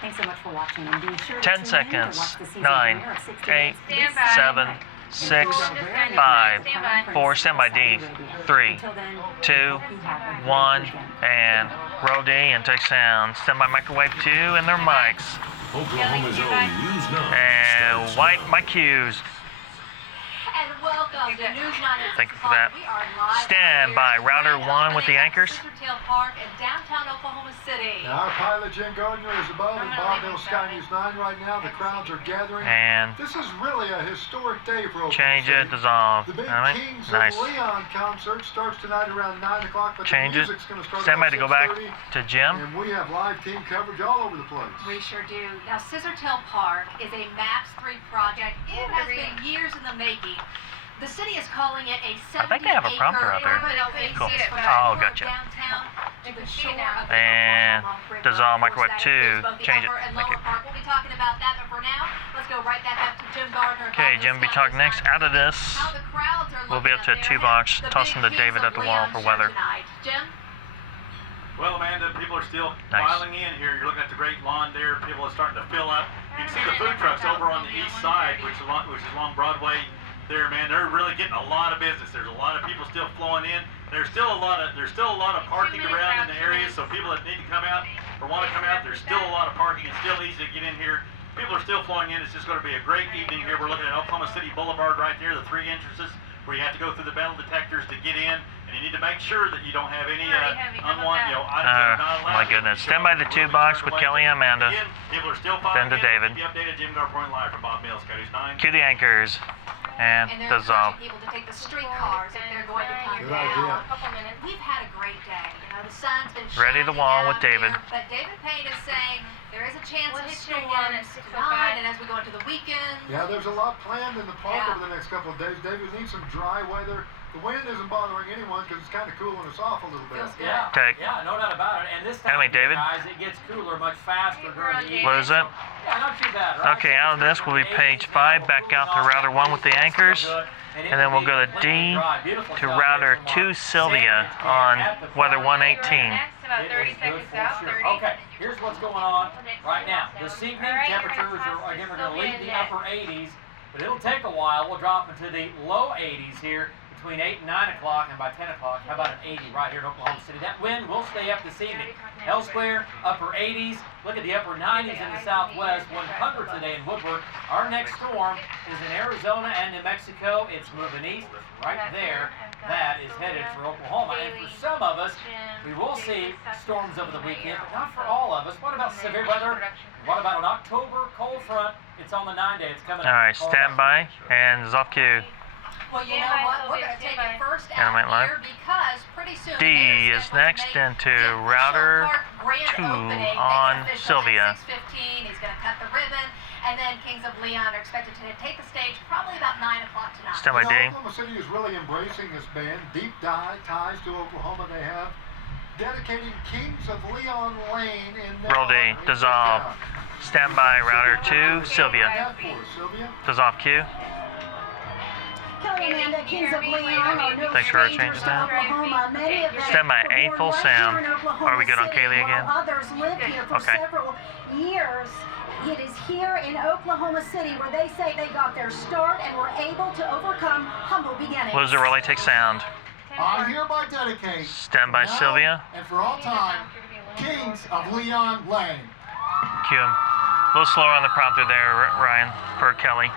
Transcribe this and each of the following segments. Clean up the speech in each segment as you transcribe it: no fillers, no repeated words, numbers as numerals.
Thanks so much for watching, and be sure 10 to seconds. watch the season 9, premiere of 60 8, Minutes. 7, 6, 5, 4, stand by D, 3, 2, 1, and roll D and take sound. Stand by microwave 2 and their mics. Oklahoma's own News 9 And starts white now. my cues. And welcome to News 9. Thank you for that. We are live Stand here by at the router grand 1 with the opening of anchors. Scissortail Park in downtown Oklahoma City. Now, our pilot Jim Gardner is above in Bonneville Sky News 9 right now. The crowds are gathering. And This is really a historic day for Oklahoma change it, City. dissolve. The big Alright, Kings nice. of Leon concert starts tonight around 9 o'clock, but Change the it. music's going to start Stand by about to go back 6:30, to Jim. and we have live team coverage all over the place. We sure do. Now, Scissortail Park is a MAPS 3 project. It has been years in the making. The city is calling it a 70-acre I think they have a prompter out there. Cool. Oh, gotcha. Downtown to the shore of the And Oklahoma River. dissolve Of course, microwave that 2. includes both the Change it. upper and Thank lower you. part. We'll be talking about that, but for now, let's go right back up to Jim Gardner. Okay, Jim will be talking next. Out of this, How the crowds are we'll be up looking to a 2-box, the tossing big to David Kings at the of wall Leon for show weather. tonight. Jim? Well, Amanda, people are still Nice. filing in here. You're looking at the great lawn there. People are starting to fill up. You can see the food trucks over on the east side, which is along Broadway. There, man, they're really getting a lot of business. There's a lot of people still flowing in. There's still a lot of parking around in the area. So people that need to come out or want to come out, there's still a lot of parking. It's still easy to get in here. People are still flowing in. It's just going to be a great evening here. We're looking at Oklahoma City Boulevard right there, the 3 entrances where you have to go through the metal detectors to get in, and you need to make sure that you don't have any unwanted, items that are not allowed. My goodness. Stand by the 2-box with Kelly and Amanda. Again, people are still Then filing to in. David. Keep you updated. Jim Garpoint live from Bob Mills, Cody's 9. Cue the anchors. And And they're dissolve. encouraging people to take the streetcars if they're going to come Good down. idea. We've had a great day. You know, the sun's been Ready the shining wall out with David. here, but David Payne is saying there is a chance We'll of hit you again at storms 6:05. tonight, and as we go into the weekend. Yeah, there's a lot planned in the park Yeah. over the next couple of days. David, we need some dry weather. The wind isn't bothering anyone because it's kind of cooling us off a little bit. Feels good. Yeah, Take. yeah, no doubt about it. And this time, Enemy, of year, David. guys, it gets cooler much faster during the evening. Lose it. Yeah, not too bad, right? Okay, out of this will be page 5, back out to router 1 with the anchors. And then we'll go to D to router 2 Sylvia on weather 118. Next, about 30 seconds out. 30. Okay, here's what's going on right now. This evening, temperatures are again going to leave the upper 80s, but it'll take a while. We'll drop into the low 80s here between 8 and 9 o'clock, and by 10 o'clock, how about an 80 right here in Oklahoma City? That wind will stay up this evening. Elsewhere, upper 80s. Look at the upper 90s in the southwest, 100 today in Woodward. Our next storm is in Arizona and New Mexico. It's moving east right there. That is headed for Oklahoma. And for some of us, we will see storms over the weekend, but not for all of us. What about severe weather? What about an October cold front? It's on the 9-day. It's coming up. Alright, stand by and dissolve cue. Well, you know what? We're going to take it first Animate out live. here because pretty soon D they're is scheduled to next make into the official router park grand 2 opening. on Makes it official Sylvia. At 6:15. He's going to cut the ribbon, and then Kings of Leon are expected to take the stage probably about 9 o'clock tonight. Stand by You know, D. Oklahoma City is really embracing this band. Deep ties to Oklahoma they have. Dedicating Kings of Leon Lane in their Roll D. honor. Check Dissolve. it out. Stand by router 2 Sylvia. Have for us, Sylvia. Dissolve cue. Kelly and Amanda, Kings of Leon are no Thanks for strangers changing to that. Oklahoma. Many of them Stand by were A, born full right sound. here in Oklahoma Are we good on City, Kaylee again? while others lived here for Okay. several years. It is here in Oklahoma City where they say they got their start and were able to overcome humble beginnings. Loser relay take sound. I hereby dedicate Stand by now Sylvia. and for all time, Kings of Leon Lane. Cue him. A little slower on the prompter there, Ryan, for Kelly.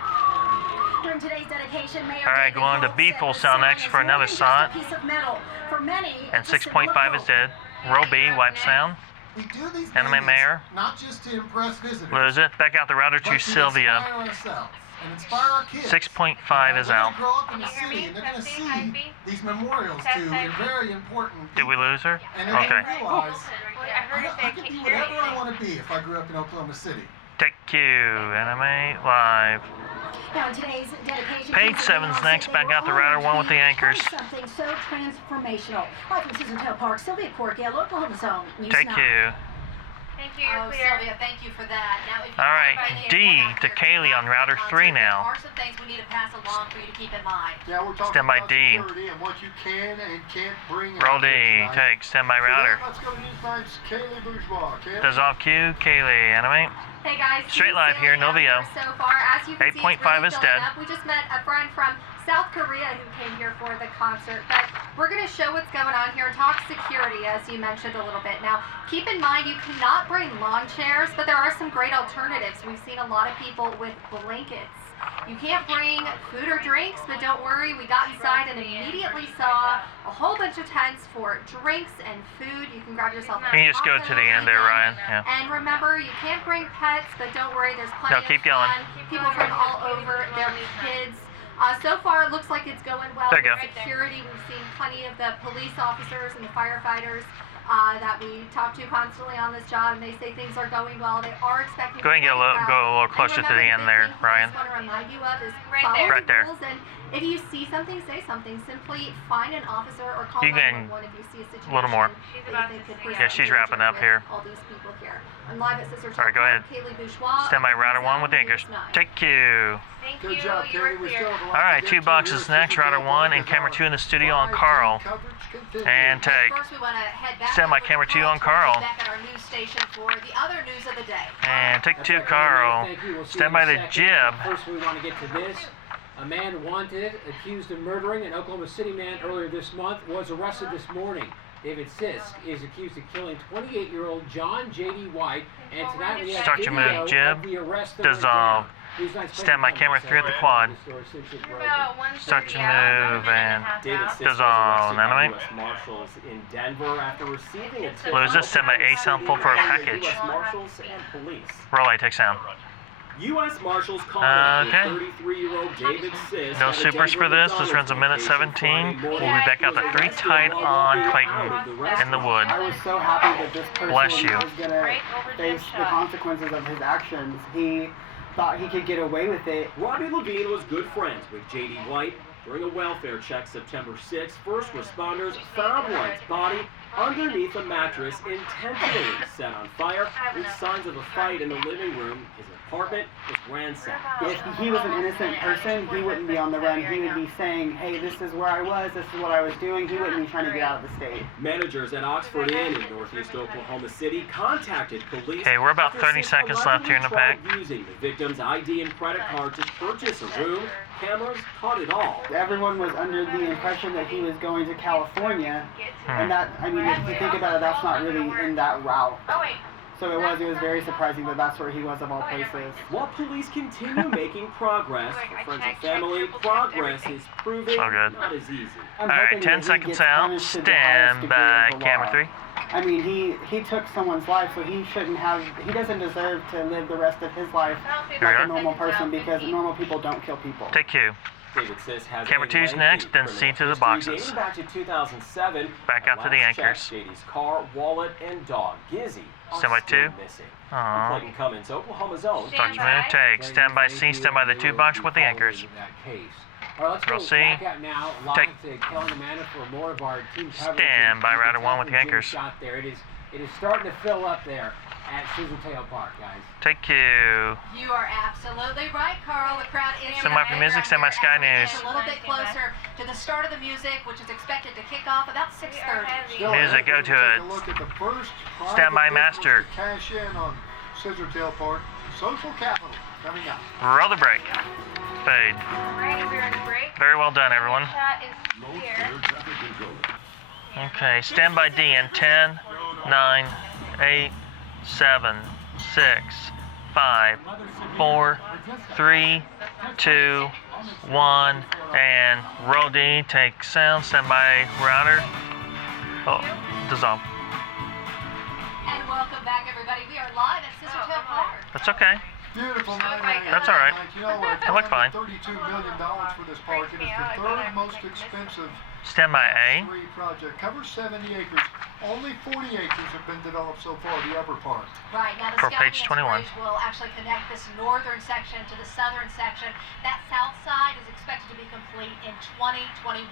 During today's dedication, Mayor All right, David going to Holt B said full the sound sign next is for more another than just slot. a piece of metal. For many, And it's a symbol of 6.5 is hope. dead. Roll B, wipe sound. We do these Enemy things mayor. not just to impress visitors, Lose it. Back out the router but to to Sylvia. inspire ourselves and inspire our kids. 6.5 is They're out. gonna grow up in the Can you hear city me? and they're going to Testing, see hypey? these memorials Test, to hypey? very important Did we people. lose her? And they're going Okay. to realize I heard her I say, could can be you hear whatever I anything? want to be if I grew up in Oklahoma City. Take cue. Animate live. Now, in today's dedication, Page Kings of 7's Leon next. said Back they out the were router honored 1 to with the be anchors. part of something so transformational. Live from Scissortail Park, Sylvia Cork, Oklahoma's own News Take 9. cue. Thank you, you're Oh, clear. Sylvia, thank you for that. Now, if you All right, want to D come out to here Kaylee on after router the 3 concert, now. There are some things we need to pass along for you to keep in mind. Yeah, we're talking Stand by about D. security and what you can and can't bring in Roll D. tonight. Take standby For that, router. let's go to News 9's Kaylee Bourgeois. Kaylee? Dissolve Q. Kaylee. Animate. Hey guys, Straight live here, no video. So far, as you can see, 8.5 it's is really dead. filling up. We just met a friend from South Korea who came here for the concert, but we're going to show what's going on here and talk security, as you mentioned a little bit. Now, keep in mind you cannot bring lawn chairs, but there are some great alternatives. We've seen a lot of people with blankets. You can't bring food or drinks, but don't worry, we got inside and immediately saw a whole bunch of tents for drinks and food. You can grab yourself a You can just go to the end there, Ryan. Yeah. And remember, you can't bring pets, but don't worry, there's plenty No, keep of going. fun. People from all over, their kids. So far, it looks like it's going well. There you with go. security, we've seen plenty of the police officers and the firefighters that we talk to constantly on this job, and they say things are going well. They are expecting. Go ahead and get go a little closer to the end there, Ryan. What I want to remind you of is Right follow there. the Right there. rules, and if you see something, say something. Simply find an officer or call You can 911 if you see a situation. a little more. She's that about you to think could sing present out. Yeah, she's wrapping up danger here. with all these people here. I'm live at Scissortail All right, go Park. ahead. Kaylee Bourgeois. Standby router 1 with the News anchors. 9. Take Q. Thank Good you, job, you were Kaylee. We clear. still have a lot All right, to get 2 to boxes here. next. Router 1 and camera 2 in the studio on Carl. And take. First, we want to head back Stand by over to camera 2 on Carl. Carl. Back at our news station for the other news of the day. And take That's 2 right, Carl. Thank you. We'll see Stand you by in a the second. jib. First, we want to get to this. A man wanted, accused of murdering an Oklahoma City man earlier this month, was arrested this morning. David Sisk is accused of killing 28-year-old John J.D. White, and tonight we have Start your video move, jib. of the arrest that went Dissolve. down. These nice Stand by friends camera have 3 at the said quad. the story since it You're broke. about 1:30 Start your out, move about a minute and a half David out. Sisk was Dissolve, arrested by enemy. U.S. Marshals in Denver after receiving a tip. Lose this, send my A sound full for a package. U.S. Marshals and police. Roll A, take sound. U.S. Marshals called out Okay. 33-year-old David Sisk. No at a supers for Denver this. This runs a minute McDonald's 17. location We'll be Friday back out morning. to 3 tight on Clayton in the wood. I was so happy that this person Bless you. was going to Right over face Jim's the shot. consequences of his actions. He thought he could get away with it. Robbie Levine was good friends with J.D. White. During a welfare check September 6th, first responders found White's body underneath a mattress intentionally set on fire with signs of a fight in the living room. His apartment was ransacked. If he was an innocent person, he wouldn't be on the run. He would be saying, hey, this is where I was, this is what I was doing. He wouldn't be trying to get out of the state. Managers at Oxford Inn in northeast Oklahoma City contacted police. Okay, we're about after 30 Sisk seconds left here in the allegedly pack. tried using the victim's ID and credit card to purchase a room. Cameras caught it all. Everyone was under the impression that he was going to California. And that, I mean, if you think about it, that's not really in that route. Oh, wait. So it was very surprising that that's where he was of all places. While police continue making progress for friends and family, progress is proving So good. not as easy. I'm All right, hoping 10 that he seconds gets out. punished to the highest Stand degree by of the camera law. 3. I mean, he took someone's life, so he doesn't deserve to live the rest of his life Here we like are. a normal person, because normal people don't kill people. Take Q. David Sisk has Camera a 2's lengthy next, then criminal C to the history boxes. dating back to 2007. Back out to the Last check, anchors. JD's car, wallet, and dog, Gizzy, are Stand by still 2. missing. Aww. Clayton Cummins, Oklahoma's own. Start your move, take. Stand by C, stand by the 2 box with the anchors. All right, let's go Roll C. back out now live Take. to Kelly and Amanda for more of our team coverage. Stand by You can router tell 1 with from the Jim's anchors. Shot there. It is starting to fill up there at Scissortail Park, guys. Take Q. You are absolutely right, Carl. The crowd is Send my for music, send my Sky News. A little bit closer to the start of the music, which is expected to kick off about 6:30. Still Music, ahead, go we're to gonna it. Take a look at the first Stand by, private master. business to cash in on Scissortail Park. Social capital coming up. Roll the break. Fade. Alright, we're in break. Very well done, everyone. Shot is Most clear. air traffic controller. Okay, stand by D in 10, 9, 8, 7, 6, 5, 4, 3, 2, 1, and roll D, take sound, stand by router. Oh, dissolve. And welcome back, everybody. We are live at Scissortail Park. That's okay. Beautiful night. That's all right. You know what? It looked fine. $32 million for this park. It is the third most expensive Stand by A. three project. Covers 70 acres. Only 40 acres have been developed so far, the upper part. Right, now the For page Skyway 21. Bridge will actually connect this northern section to the southern section. That south side is expected to be complete in 2021.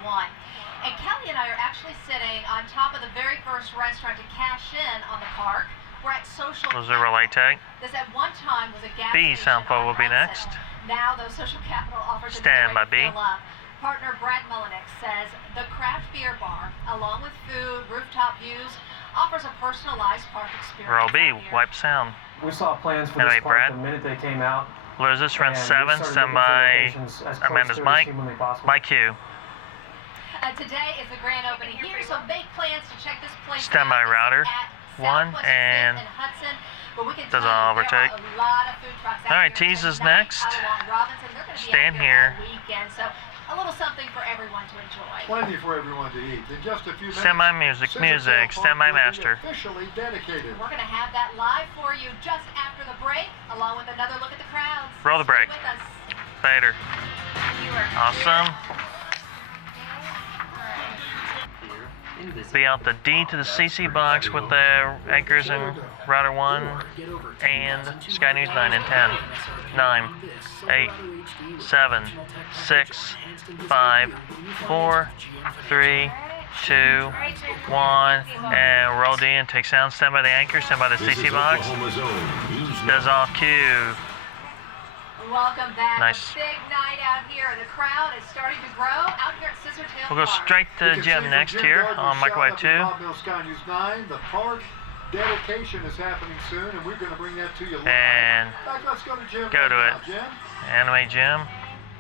And Kelly and I are actually sitting on top of the very first restaurant to cash in on the park. Brett social Was the relay tag? This at one time was a gas B station sound on will be Hudson. next. Now those social capital offers Stand by B. fill up. Partner Brad Mullenix says the craft beer bar, along with food, rooftop views, offers a personalized park experience. Roll B, out here. wipe sound. We saw plans for Anyway, this park Brad. the minute they came out. Loses, run and we 7, started stand looking for by locations as close Amanda's to mic. as humanly possible. My cue. Today is the grand opening here, so make plans to check this place Stand by out. router. At 1 Southwest and Fifth Hudson. But we can dissolve or tell you take. there are a lot of food trucks out All right, here tease is tonight next. out along Robinson. They're gonna be Stand out here. all weekend, so a little something for everyone to enjoy. Plenty for everyone to eat. In just a few minutes, Stand by music, Scissortail Park stand by will be master. officially dedicated. We're gonna have that live for you just after the break, along with another look at the crowds. Roll the break. Stay with us. Fader. Awesome. Be out the D to the CC box with the anchors and router 1 and Sky News 9 and 10. 9, 8, 7, 6, 5, 4, 3, 2, 1, and roll D and take sound. Stand by the anchor, stand by the This CC is box. Oklahoma's own News Does off cue. Welcome back. Nice. A big night out here. The crowd is starting to grow out here at Scissortail We'll go Park. straight You to can see Jim from next Jim here Gardner's on shot microwave up 2. at Bob Mill Sky News 9. The park dedication is happening soon, and we're going to bring that to you live. And In fact, let's go to Jim. go right to now. it. Jim? Anime Jim.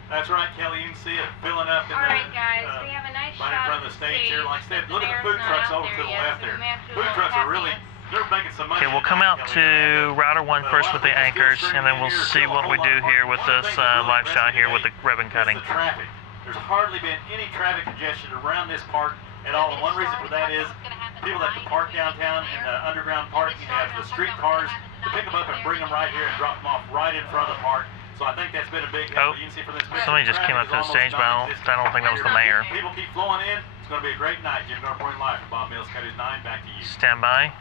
That's right, Kelly. You can see it filling up in Alright guys, we have a nice right in shot front of the stage here. Like I said, look at the mayor's food not trucks out over to there the yet, left so there. we may have to do a Food little trucks are tap really, dance. they're making some money. Okay, we'll come tonight, out Kelly. to router 1 first with the anchors, and then we'll see what we do here with this live shot here with the ribbon cutting. The traffic. There's hardly been any traffic congestion around this park at all. And one reason for that is people that can park downtown in the underground parking have the street cars to pick them up and bring them right here and drop them off right in front of the park. So I think that's been a big help. Oh, You can see from this picture, somebody just came up to the stage, but I don't think that was the mayor. People keep flowing in. It's going to be a great night. Jim Garpoint live from Bob Mills, News 9. Back to you. Stand by.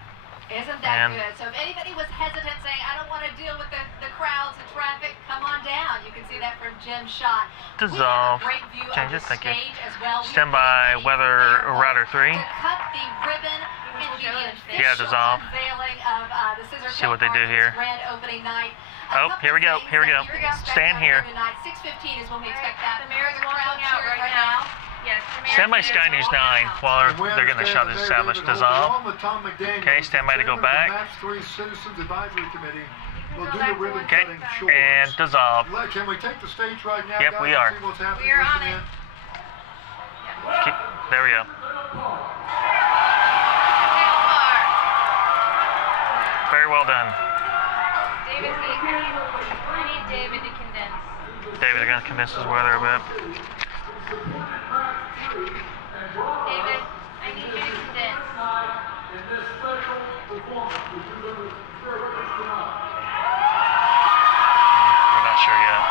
Isn't that good? So if anybody was hesitant saying, I don't want to deal with the crowds and traffic, come on down. You can see that from Jim's shot. Dissolve. We have a great view Change of it, the thank you. stage as well. We Stand are by getting ready weather for router 3. to cut the ribbon, which will be the official Yeah, dissolve. unveiling of the Scissortail See what they do Park here. grand opening night. Oh, here we go, here we go. Stand here. Tonight, 6:15 is when we expect that. The mayor's The crowd walking out cheering right now. Yes, the mayor's Stand by here. Sky News 9 while And we they're getting the shot understand that established. David Holt, Dissolve. along with Tom McDaniel, Okay, stand by to go chairman of the back. Maps 3 Citizens Advisory Committee, will do go the back to ribbon one Okay, cutting side. chores. and dissolve. Can we take the stage right now, Yep, guys, we and are. see what's happening? We are on Listen it. in. There we go. Very well done. David, I need David to condense. David, they're going to condense his weather a bit. David, I need you to condense. We're not sure yet.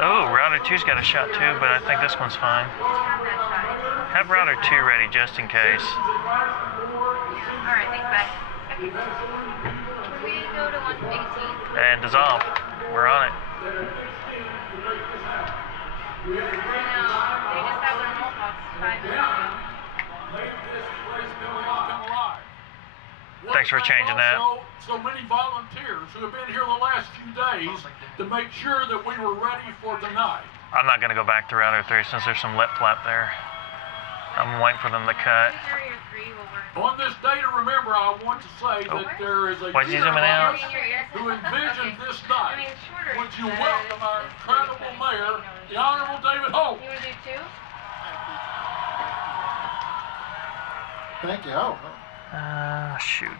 Oh, router 2's got a shot too, but I think this one's fine. Have router 2 ready just in case. Alright, thanks, bye. Okay. Can we go to 118? And dissolve. We're on it. No, they just had one more box 5 minutes ago. Thanks for changing that. So many volunteers who have been here the last few days to make sure that we were ready for tonight. I'm not going to go back to router 3 since there's some lip flap there. I'm waiting for them to cut. 2 or 3 will work. On this day to remember, I want to say that there is a Why'd you leader zoom it out? of us who envisioned Okay. this I night. mean, shorter. Would you welcome our incredible mayor, the Honorable David Holt? You want to do 2? Thank you. Oh. Shoot.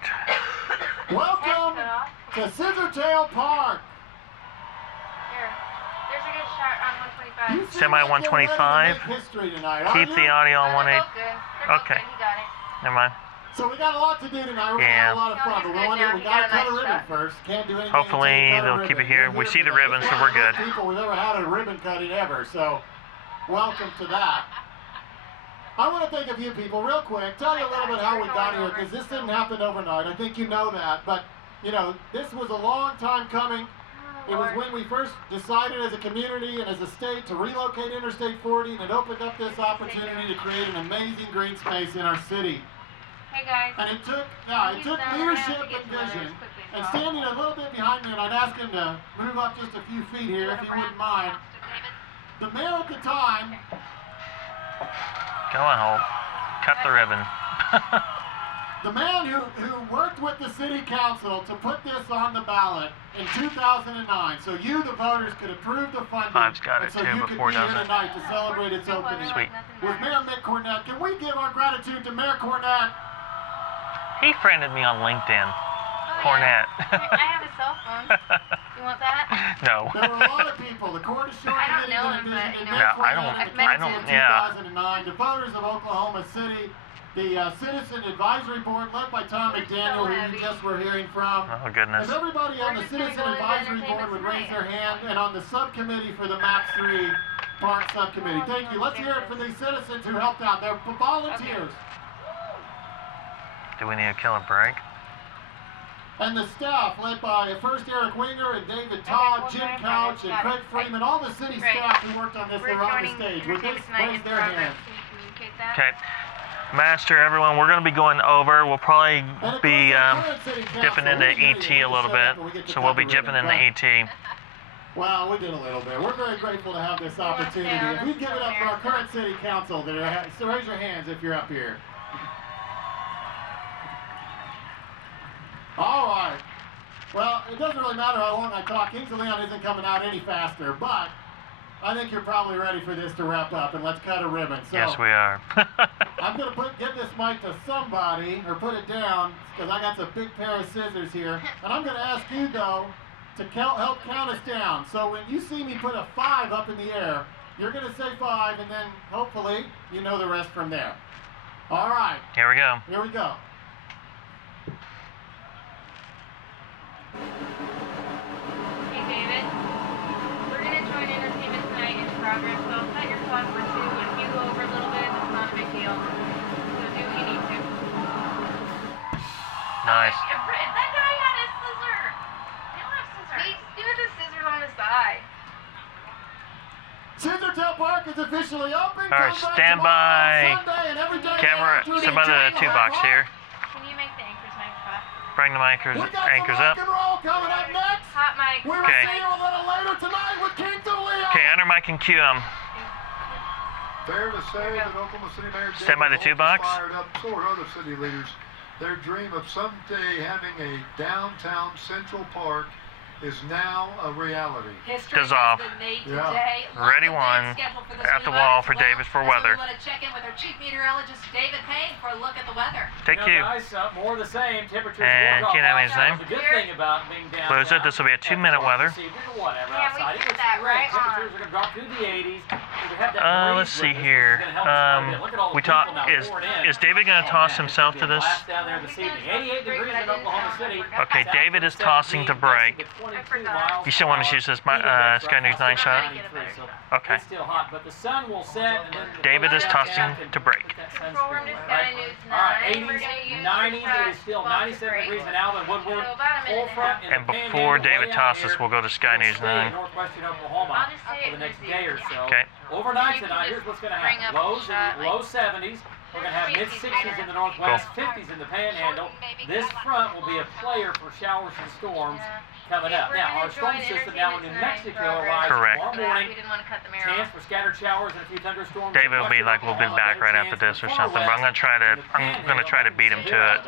Welcome to Scissortail Park. Here. There's a good shot on 125. You seem Semi like you're ready to 125. make history tonight, aren't Keep you? the audio on They're 1.8. both good. They're both Okay. good. He got it. Never mind. So we got a lot to do tonight. We're Yeah. gonna have a lot of No, fun, he's but good we now. gotta He got a cut a nice ribbon shot. first. Can't do anything. Hopefully until you cut a they'll keep it ribbon. here. You're We see the tonight. ribbons, It's so one we're of the good. best people we've ever had at a ribbon cutting ever. So welcome to that. I want to thank a few people real quick. Tell you a little bit how we got here, because this didn't happen overnight. I think you know that, but you know, this was a long time coming. It was when we first decided as a community and as a state to relocate Interstate 40, and it opened up this opportunity to create an amazing green space in our city. Hey guys. And it took leadership and vision. And standing a little bit behind me, and I'd ask him to move up just a few feet here, if you wouldn't mind. The mayor at the time. Go on, Holt. Cut the ribbon. The man who worked with the city council to put this on the ballot in 2009, so you, the voters, could approve the funding, Five's got it and so too, you but could four be here doesn't. tonight to celebrate its opening. Sweet. With Mayor Mick Cornett, can we give our gratitude to Mayor Cornett? He friended me on LinkedIn. Oh, Cornett. Yeah. I have a cell phone. You want that? No. There were a lot of people. The Court of Short I don't Committee know that him, but, envisioned you know, Mayor No, I don't- Cornett I've in met council him. in 2009, the voters of Oklahoma City, the Citizen Advisory Board led by Tom McDaniel, who you just were hearing from. Oh, goodness. If everybody on the We're just Citizen gonna go to Advisory Board entertainment would raise tonight. their hand, and on the subcommittee for the MAPS 3 Park Subcommittee. Thank you. Let's hear it for these citizens who helped out. They're volunteers. Do we need to kill a break? And the staff, led by first Eric Winger and David Todd, we'll Jim join Couch, and Got it. Craig Freeman, all the city Great. staff who worked on this We're are on the joining stage. Would entertainment this tonight raise in their progress. hands? Can you communicate that? Okay. Master, everyone, we're going to be going over. We'll probably And of be course, our current city dipping council, into we're getting ET a little ready bit. to when we get to So we'll cut be the dipping ribbon. into ET. Well, we did a little bit. We're very grateful to have this opportunity. down, If we give it up for our current city council, that are, so raise your hands if you're up here. All right. Well, it doesn't really matter how long I talk. Kings of Leon isn't coming out any faster, but I think you're probably ready for this to wrap up, and let's cut a ribbon. So Yes, we are. I'm going to give this mic to somebody, or put it down, because I got a big pair of scissors here. And I'm going to ask you, though, to help count us down. So when you see me put a 5 up in the air, you're going to say 5, and then hopefully you know the rest from there. All right. Here we go. Here we go. Hey David, we're gonna join entertainment tonight in progress, so I'll set your clock for 2. If you go over a little bit, it's not a big deal. So do what you need to. Nice. That guy had a scissor. They don't have scissors. He was the scissors on the side. Scissortail Park is officially open. All right, Come back stand tomorrow, by. Sunday, and every day Camera, after some other the 2 box here. Can you make the anchors nice, Pat? Bring the anchors We got anchors some up. rock and roll coming up next. Hot mic. We will Okay. see you a little later tonight with Kings of Leon. Okay, under mic and cue 'em. Fair to say that Oklahoma City Mayor Stand by the David 2 Holt box. has fired up so are other city leaders. Their dream of someday having a downtown Central Park is now a reality. History Goes has off. been made Yeah. today. Ready Lots of one. things scheduled for this At the week wall as for well. Davis for That's why weather. We want to check in with our chief meteorologist, David Payne, for a look at the weather. Take you. you. Guys, more of the same. Temperatures And will drop can't have off. his name. The good thing about being downtown. Close it. This will be a 2-minute weather. This evening or whatever Yeah, we outside. did It was that great. right on. Temperatures are going to drop through the 80s. We have that Let's breeze see with us, here. which is gonna help us quite a bit. Look at all the We talk. people now pouring in. Is David going to Oh, toss man, himself it's to gonna be a this? blast down there this evening. 88 degrees in Oklahoma City. Okay, South David of is tossing to 17, break. gusting to 22 forgot. miles You still per want to hour. use this Heat index Sky right News now 9 shot? 93, so Okay. It's still hot, but the sun will set. And then David is tossing to break. Control room to Sky News 9. All right, We're 80s, gonna use 90s, the it is still clock to 97 break. degrees in Alvin, Woodward, So about a minute cold front in And the before Panhandle, David way out tosses, here. we'll go to Sky It'll News stay 9. in northwestern Oklahoma I'll just say for it the next in the day or Zoom, so. Okay. Overnight You can tonight, just here's what's going to bring happen. up Lows in shot, the like- low 70s. We're going to have mid-60s in the northwest, 50s in the panhandle. This front will be a player for showers and storms coming up. Now, our storm system now in New Mexico arrives Correct. tomorrow morning. We didn't want to cut the mirror Chance off. for scattered showers and a few thunderstorms. David will be like, we'll be back right after this or something. But I'm gonna try to beat him to it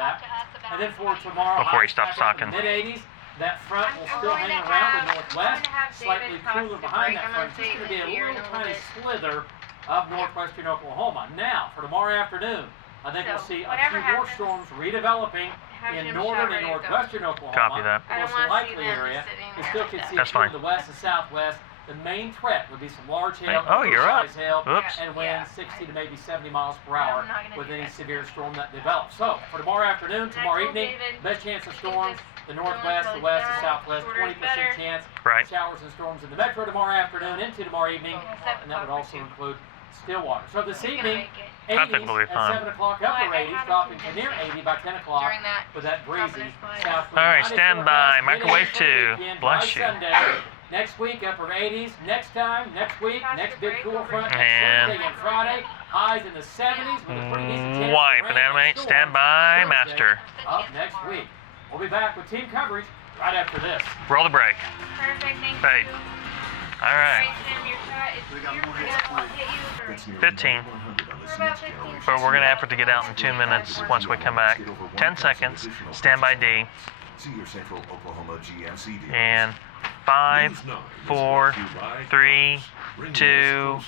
And then for tomorrow, before he stops talking. Mid 80s, that front will still hang around the northwest, slightly cooler behind that front. Just going to be a little tiny slither of northwestern Oklahoma. Now, for tomorrow afternoon, I think we'll see a few more storms redeveloping in northern and northwestern Oklahoma. Copy that. The most likely area. We still could see That's a few in fine. the west and southwest. The main threat would be some large hail, Oh, you're up. size hail, Oops. and winds 60 to maybe 70 miles per hour with any severe storm that develops. So, for tomorrow afternoon, tomorrow evening, best chance of storms, the northwest, the west, the southwest, 20% chance Right. of showers and storms in the metro tomorrow afternoon into tomorrow evening, and that would also include Stillwater. So this evening, I think 80s we'll be at fine. 7 o'clock, upper 80s, dropping to near 80 by 10 o'clock During that with that breezy confidence south wind. All right, 90 stand by. forecast, Microwave mid-80s for the 2. weekend, Bless by you. Sunday. Next week, upper 80s. Next time, next week, next big cool front next And Thursday and Friday. Highs in the 70s with a pretty decent chance wipe of and rain animate. storms Stand by, Thursday master. Up next week. We'll be back with team coverage right after this. Roll the brake. Perfect, thank Fade. you. All right. Alright, Tim, your shot is here. We'll hit you. 15. We're about 15 But we're going to have to get out in 2 minutes once we come back. 10 seconds. Stand by D. See your Central Oklahoma GMC dealers. And 5, 4, 3, 2,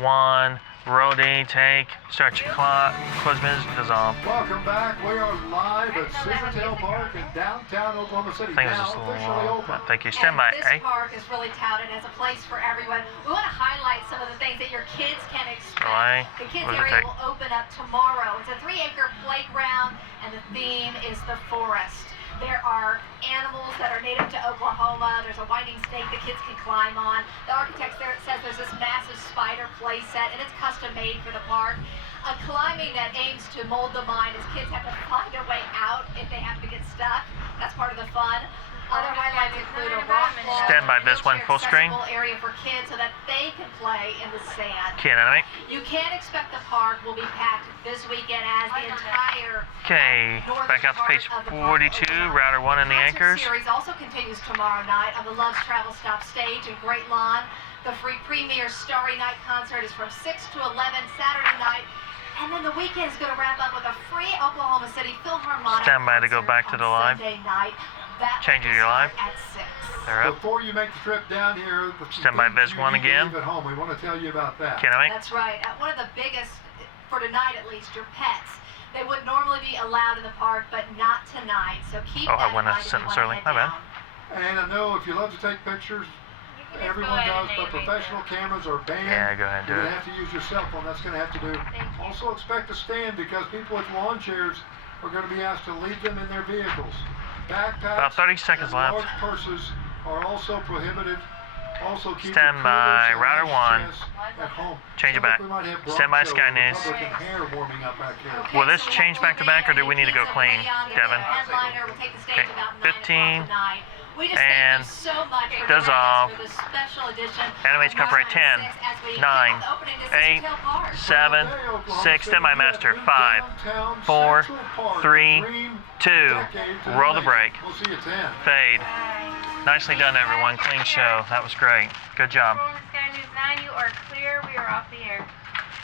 1. Roll D. Take. Start your clock. Close business. Dissolve. Welcome back. We are live at Scissortail Park in downtown Oklahoma City. I think it was Now just a officially little long. open. Thank you. Stand by. And A. this park is really touted as a place for everyone. We want to highlight some of the things that your kids can expect. July. The kids What does it area take? will open up tomorrow. It's a 3-acre playground, and the theme is the forest. There are animals that are native to Oklahoma. There's a winding snake the kids can climb on. The architect there says there's this massive spider play set, and it's custom made for the park. A climbing that aims to mold the mind as kids have to find a way out if they have to get stuck. That's part of the fun. Other highlights include a rock wall, Stand by, Biz One, full screen. accessible area for kids so that they can play in the sand. Key and animate. You can expect the park will be packed this weekend as the entire Okay. Back out to page 42. Router 1 in the anchors. concert series also continues tomorrow night on the Love's Travel Stop stage in Great Lawn. The free premier Starry Night concert is from 6 to 11 Saturday night. And then the weekend is going to wrap up with a free Oklahoma City Philharmonic Stand by to go concert back to the on live. Sunday night. That Change it to will your live. start at 6. They're up. Before you make the trip down here, the Stand by, things Biz you One need to again. leave at home. We want to tell you about that. Key and animate. That's right. One of the biggest, for tonight at least, your pets. They would normally be allowed in the park, but not tonight. So keep Oh, I that in went a mind if you sentence wanna early. head My bad. down. And I know if you love to take pictures, You can just go everyone ahead does, and but animate professional that. cameras are banned. Yeah, go ahead and do You're it. going to have to use your cell phone. That's going to have to do. Thank you. Also expect to stand because people with lawn chairs are going to be asked to leave them in their vehicles. Backpacks About 30 seconds and left. large purses are also prohibited. Also keep Stand your by, coolers and router ice 1. chests at home. Change it Sounds like back. we might have Stand by, Bronco Sky and News. Republican hair warming up back here. Okay, Will this so change back to back, or do we need to go clean, Devin? Headliner will take the stage Okay, about 9 15, o'clock tonight. We just and thank you so much for dissolve. joining us for this special edition Animate's of cover at 10, 9 as we kick 9, off the opening to 8, Scissortail Park. 7, 6. Stand by, master. 5, 4, 3, 2. Roll the brake. We'll see you at 10. Fade. Nicely done, everyone. Clean show. That was great. Good job. Sky News 9, you are clear. We are off the air.